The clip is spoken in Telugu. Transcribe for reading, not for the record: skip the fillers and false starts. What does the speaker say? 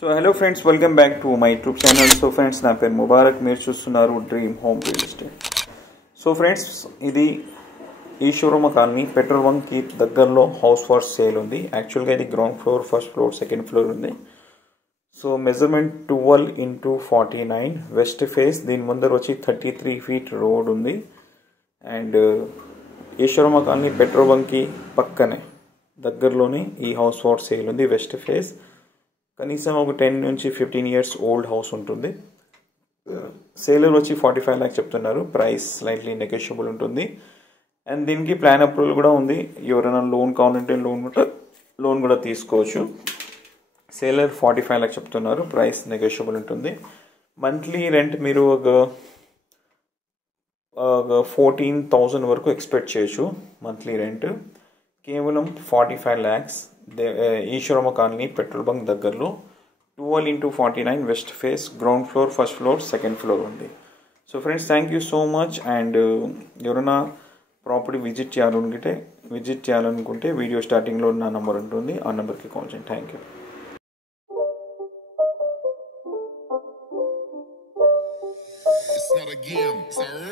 So hello friends, welcome back to my YouTube channel. So friends, నా పేరు ముబారక్, మీరు చూస్తున్నారు dream home real estate. So friends, ఇది ఈశ్వరమ్మ కాలనీ పెట్రోల్ బంక్కి దగ్గరలో హౌస్ ఫర్ సేల్ ఉంది. యాక్చువల్గా ఇది ground floor, first floor, second floor ఉంది. So measurement 12x49 west face. దీని ముందర వచ్చి 33 feet రోడ్ ఉంది. అండ్ ఈశ్వరమ్మ కాలనీ పెట్రోల్ బంక్కి పక్కనే దగ్గరలోనే ఈ హౌస్ ఫర్ సేల్ ఉంది. వెస్ట్ ఫేస్ కనీసం ఒక 10 నుంచి 15 years ఓల్డ్ హౌస్ ఉంటుంది. సేలర్ వచ్చి 45 lakhs చెప్తున్నారు. ప్రైస్ స్లైట్లీ నెగోషియబుల్ ఉంటుంది. అండ్ దీనికి ప్లాన్ అప్రూవల్ కూడా ఉంది. ఎవరైనా లోన్ కావాలంటే లోన్ కూడా తీసుకోవచ్చు. సేలర్ 45 lakhs చెప్తున్నారు. ప్రైస్ నెగోషియబుల్ ఉంటుంది. మంత్లీ రెంట్ మీరు ఒక 14,000 వరకు ఎక్స్పెక్ట్ చేయొచ్చు. మంత్లీ రెంట్ కేవలం 45 lakhs. Eshwaramma colony petrol bunk దగ్గరలో 12x49 west face, ground floor, first floor, second floor ఉంది. So friends, thank you so much. And ఎవరైనా ప్రాపర్టీ విజిట్ చేయాలనుకుంటే వీడియో స్టార్టింగ్లో నా నెంబర్ ఉంటుంది, ఆ నెంబర్కి కాల్ చేయండి. Thank you. It's not a game, it's a